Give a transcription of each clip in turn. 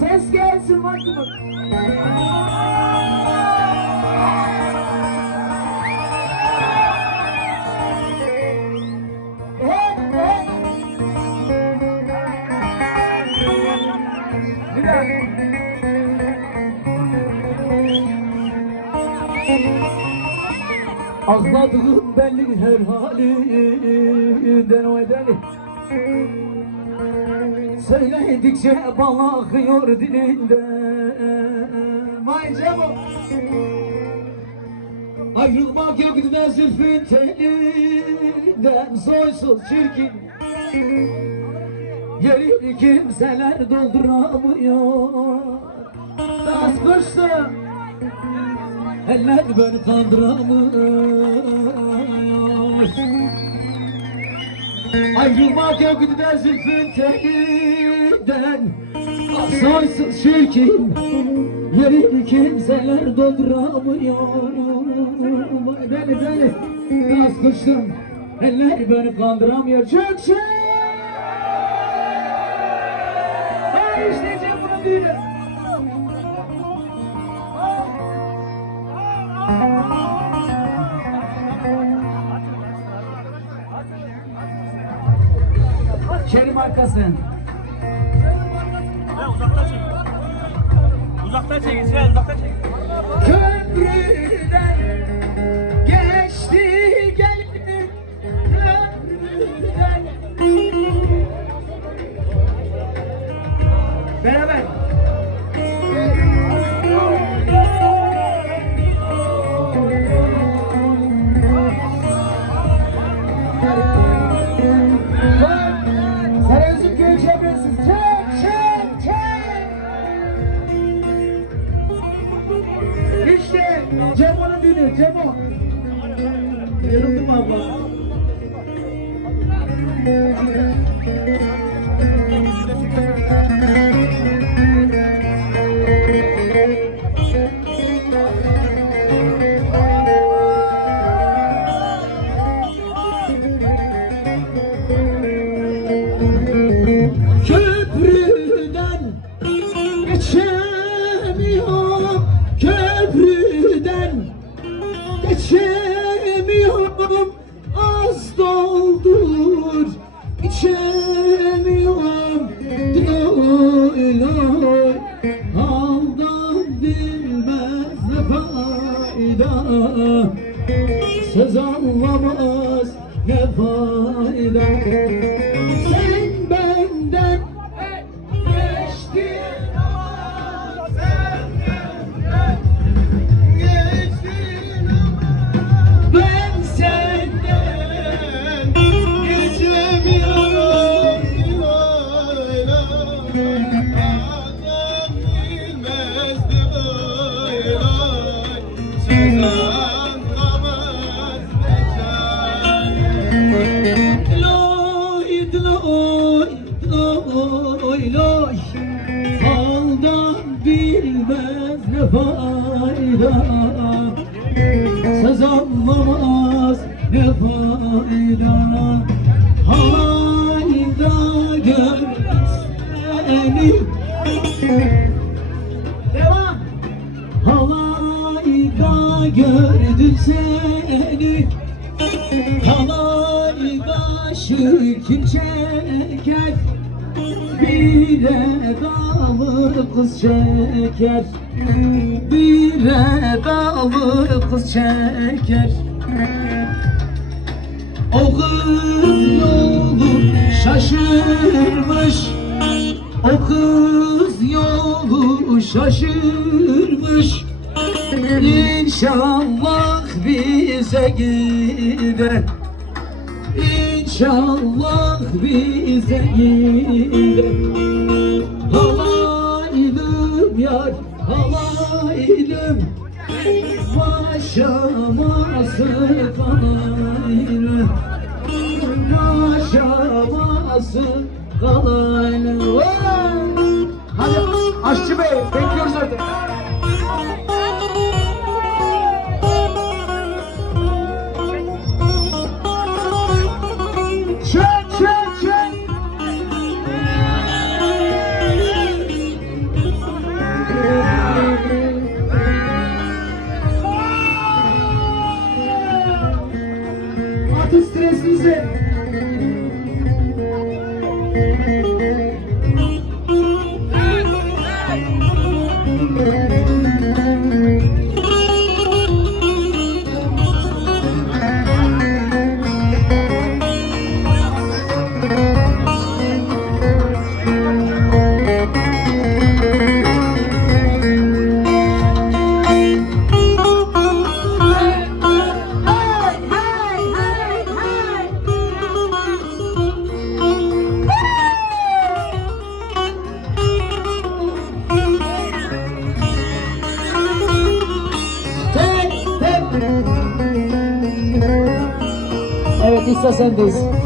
Ses gelsin dakika. Ağladığım belli her halinden o edeni Söyledikçe bal akıyor dilinden Vay Cemo Ayrılmak yok ne zülfün telinden. Soysuz çirkin. Yerini kimseler dolduramıyor. Tas kıştı Eller beni kandıramıyor Ayrılmak yok ne zülfün telinden Soysuz çirkin Yerini kimseler dolduramıyor. Beni beni Biraz kıştım Eller beni kandıramıyor. Çık çık! Hey işte bunu düğünü Kerim arkası Ha, uzaktan çek. Uzaktan çek. İsrail uzaktan çek. Köprüden geçti geldi Köprüden Beraber Sarayüzüm 네, 사람들이 제법 여러분하고 뭐, Söz anlamaz ne fayda? Sen loy Haldan bilmez ne fayda. Söz anlamaz ne fayda. Halayda görmez seni. Devam. Halayda gördüm seni. Halayda şükür çeker Bire dalır kız çeker Bire dalır kız çeker. O kız yolu şaşırmış O kız yolu şaşırmış. İnşallah bize gider İnşallah bize gider Halaylım yar halaylım Maşaması kalaylı Maşaması kalaylı Hadi aşçı bey bekliyoruz artık season. us in this.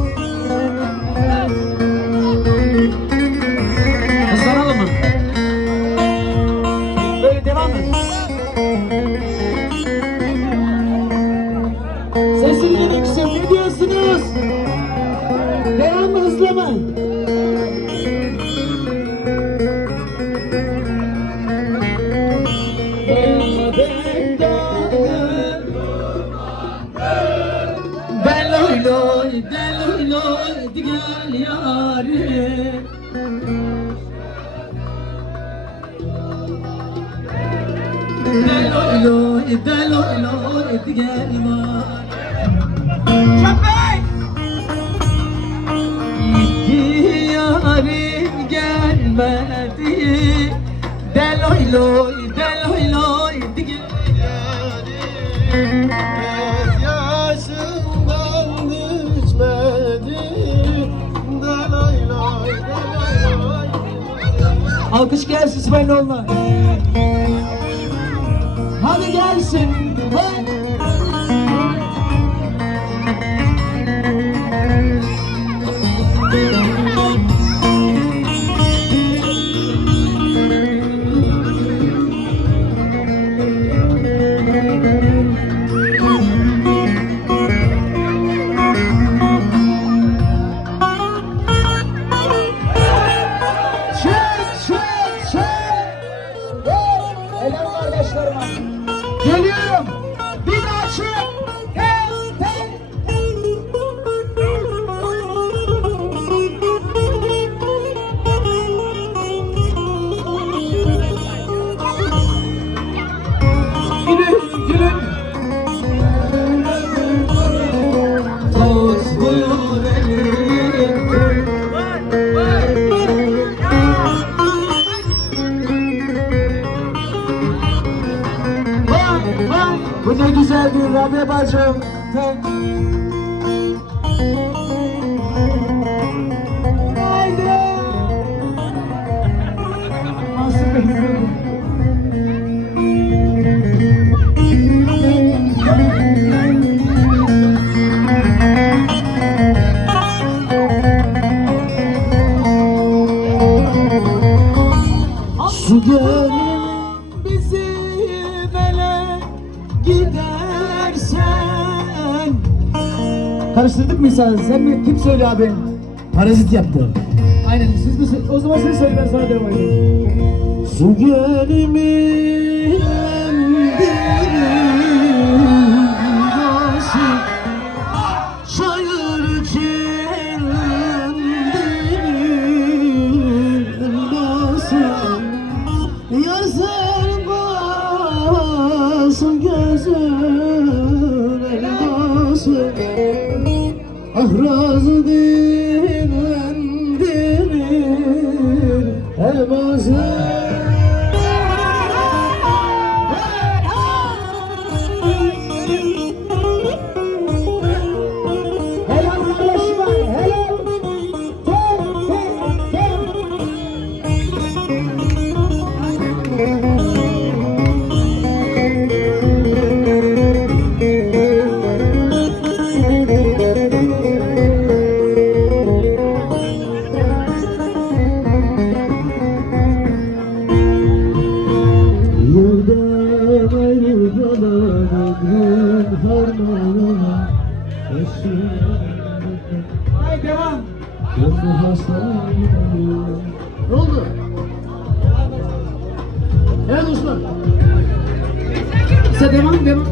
Gel yarim. Del loy loy, del loy gel yarim gelmedi. Deloy loy, Alkış gelsin İsmailoğlu'na Hadi gelsin Hey! Rabia bacım. Haydi. Nasıl bekliyorum? Karıştırdık mı sen? Sen mi? Kim söyle abi? Parazit yaptı. Aynen. Siz mi? O zaman siz söyle ben sonra devam edeyim. Su gönlümün kahrazı ayrılmadan ömrüm harmanına Hay devam. Ne oldu? Evet Osman. Sen devam devam.